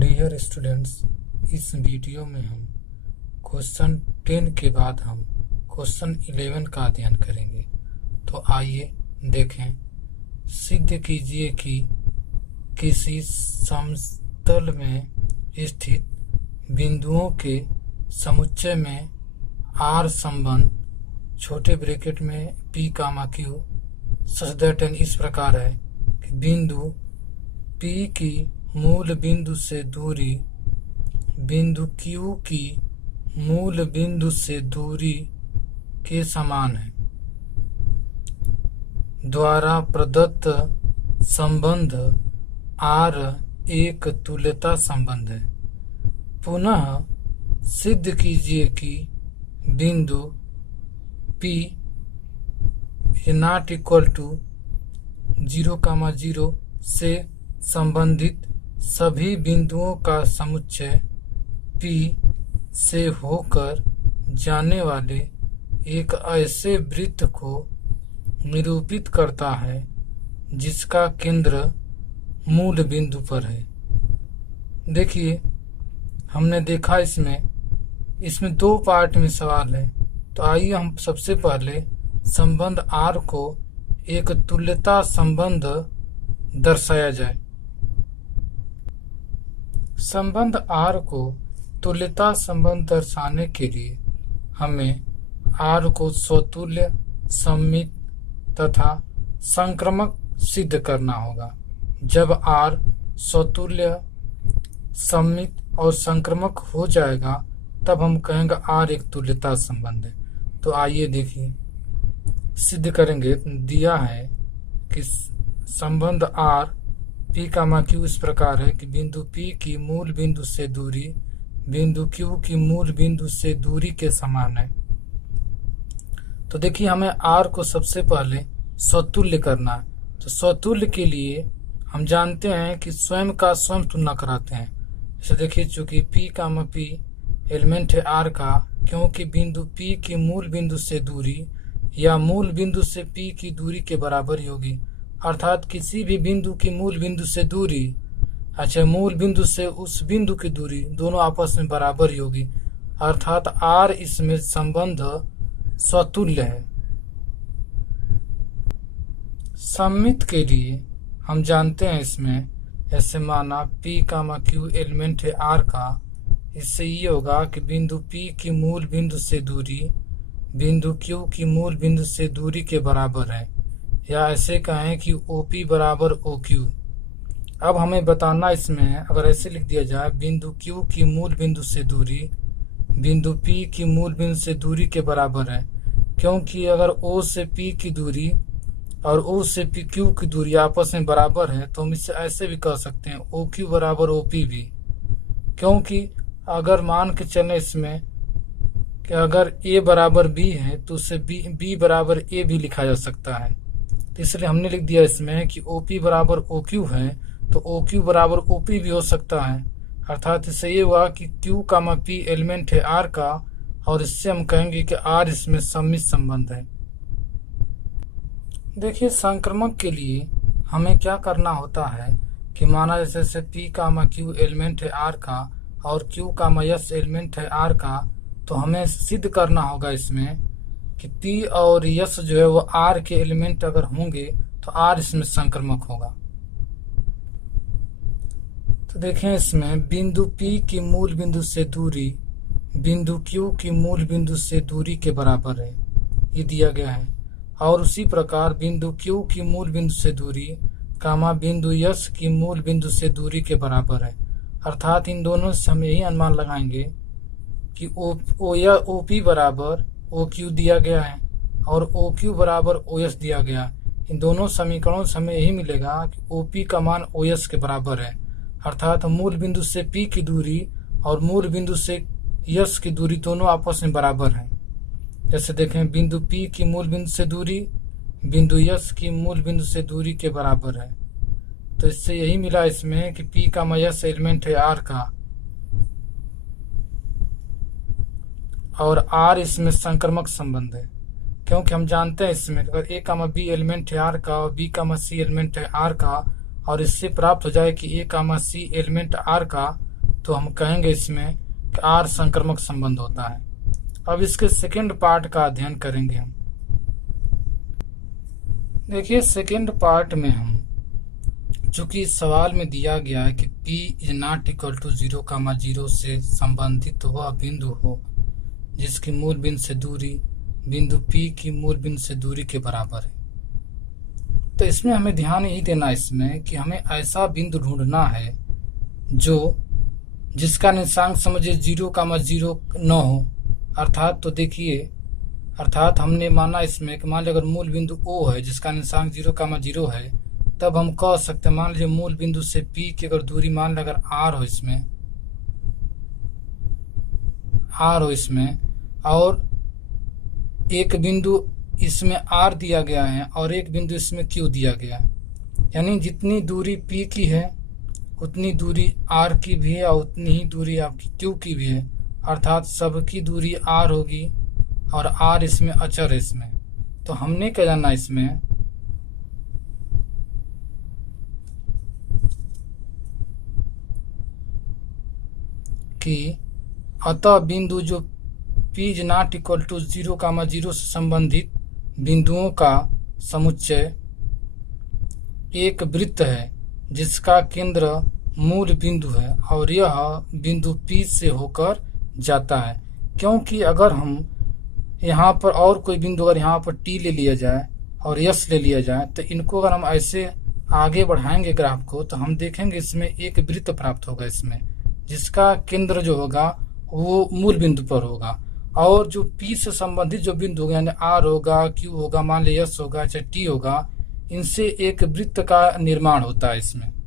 Dear students, इस video में हम क्वेश्चन 10 के बाद हम क्वेश्चन 11 का अध्ययन करेंगे। तो आइए देखें। सिद्ध कीजिए कि किसी समतल में स्थित बिंदुओं के समुच्चय में आर संबंध छोटे ब्रैकेट में P, Q सच दैट इस प्रकार है कि बिंदु P की मूल बिंदु से दूरी बिंदु Q की मूल बिंदु से दूरी के समान है। द्वारा प्रदत्त संबंध R एक तुल्यता संबंध है। पुनः सिद्ध कीजिए कि बिंदु P ≠ 0,0 से संबंधित सभी बिंदुओं का समुच्चय P से होकर जाने वाले एक ऐसे वृत्त को निरूपित करता है जिसका केंद्र मूल बिंदु पर है। देखिए, हमने देखा इसमें दो पार्ट में सवाल है। तो आइए हम सबसे पहले संबंध R को एक तुल्यता संबंध दर्शाया जाए। संबंध R को तुल्यता संबंध दर्शाने के लिए हमें R को स्वतुल्य, सममित तथा संक्रामक सिद्ध करना होगा। जब R स्वतुल्य, सममित और संक्रामक हो जाएगा तब हम कहेंगे R एक तुल्यता संबंध है। तो आइए देखिए, सिद्ध करेंगे। दिया है कि संबंध R P, Q इस प्रकार है कि बिंदु P की मूल बिंदु से दूरी बिंदु Q की मूल बिंदु से दूरी के समान है। तो देखिए, हमें R को सबसे पहले स्वतुल्य करना है। तो स्वतुल्य के लिए हम जानते हैं कि स्वयं का स्वयं तुलना कराते हैं। जैसे देखिए, चूंकि P, एलिमेंट है R का, क्योंकि बिंदु P की मूल बिंदु से दूरी या मूल बिंदु से P की दूरी के बराबर ही होगी। अर्थात किसी भी बिंदु की मूल बिंदु से दूरी, मूल बिंदु से उस बिंदु की दूरी दोनों आपस में बराबर ही होगी। अर्थात R इसमें संबंध स्वतुल्य है। सममित के लिए हम जानते हैं इसमें ऐसे माना P, Q एलिमेंट है R का। इससे ये होगा कि बिंदु P की मूल बिंदु से दूरी बिंदु Q की मूल बिंदु से दूरी के बराबर है, या ऐसे कहें कि OP बराबर OQ। अब हमें बताना इसमें, अगर ऐसे लिख दिया जाए, बिंदु Q की मूल बिंदु से दूरी बिंदु P की मूल बिंदु से दूरी के बराबर है, क्योंकि अगर O से P की दूरी और O से Q की दूरी आपस में बराबर है तो हम इससे ऐसे भी कह सकते हैं OQ बराबर OP भी। क्योंकि अगर मान के चले इसमें कि अगर A बराबर B है तो उसे B बराबर A भी लिखा जा सकता है। तो इसलिए हमने लिख दिया इसमें कि OP बराबर OQ है तो OQ बराबर OP भी हो सकता है। अर्थात इससे ये हुआ कि Q, P एलिमेंट है R का, और इससे हम कहेंगे कि R इसमें सममित संबंध है। देखिए, संक्रामक के लिए हमें क्या करना होता है कि माना जैसे P, Q एलिमेंट है R का और Q, S एलिमेंट है R का, तो हमें सिद्ध करना होगा इसमें कि P और S जो है वो R के एलिमेंट अगर होंगे तो R इसमें संक्रामक होगा। तो देखें, इसमें बिंदु P की मूल बिंदु से दूरी बिंदु Q की मूल बिंदु से दूरी के बराबर है, ये दिया गया है। और उसी प्रकार बिंदु Q की मूल बिंदु से दूरी बिंदु S की मूल बिंदु से दूरी के बराबर है। अर्थात इन दोनों से हम यही अनुमान लगाएंगे कि OP बराबर OQ दिया गया है और OQ बराबर OS दिया गया है। इन दोनों समीकरणों से हमें यही मिलेगा कि OP का मान OS के बराबर है। अर्थात मूल बिंदु से P की दूरी और मूल बिंदु से S की दूरी दोनों आपस में बराबर हैं। जैसे देखें, बिंदु P की मूल बिंदु से दूरी बिंदु S की मूल बिंदु से दूरी के बराबर है। तो इससे यही मिला इसमें कि P, S एलिमेंट है R का और R इसमें संक्रामक संबंध है, क्योंकि हम जानते हैं इसमें अगर A, B एलिमेंट है R का और B, C एलिमेंट है R का, और इससे प्राप्त हो जाए कि A, C एलिमेंट R का तो हम कहेंगे इसमें कि आर संक्रमक संबंध होता है। अब इसके सेकेंड पार्ट का अध्ययन करेंगे हम। देखिए सेकेंड पार्ट में हम, चूंकि सवाल में दिया गया है कि P is not equal to 0,0 से संबंधित वह बिंदु हो जिसकी मूल बिंदु से दूरी बिंदु P की मूल बिंदु से दूरी के बराबर है, तो इसमें हमें ध्यान यही देना इसमें कि हमें ऐसा बिंदु ढूंढना है जो जिसका निर्देशांक समझिए 0,0 न हो। अर्थात तो देखिए, अर्थात हमने माना इसमें कि मान लीजिए अगर मूल बिंदु O है जिसका निर्देशांक 0,0 है, तब हम कह सकते हैं मान लीजिए मूल बिंदु से P की अगर दूरी मान लीजिए अगर R हो इसमें और एक बिंदु इसमें R दिया गया है और एक बिंदु इसमें Q दिया गया है, यानी जितनी दूरी P की है उतनी दूरी R की भी है और उतनी ही दूरी आपकी Q की भी है। अर्थात सबकी दूरी R होगी और R इसमें अचर है इसमें। तो हमने क्या जानना इसमें कि अतः बिंदु जो P is not equal to 0,0 से संबंधित बिंदुओं का समुच्चय एक वृत्त है जिसका केंद्र मूल बिंदु है और यह बिंदु P से होकर जाता है। क्योंकि अगर हम यहाँ पर और कोई बिंदु अगर यहाँ पर T ले लिया जाए और S ले लिया जाए, तो इनको अगर हम ऐसे आगे बढ़ाएंगे ग्राफ को, तो हम देखेंगे इसमें एक वृत्त प्राप्त होगा इसमें, जिसका केंद्र जो होगा वो मूल बिंदु पर होगा और जो P से संबंधित जो बिंदु होगा यानी R होगा, Q होगा, मान लीजिए S होगा चाहे T होगा, इनसे एक वृत्त का निर्माण होता है इसमें।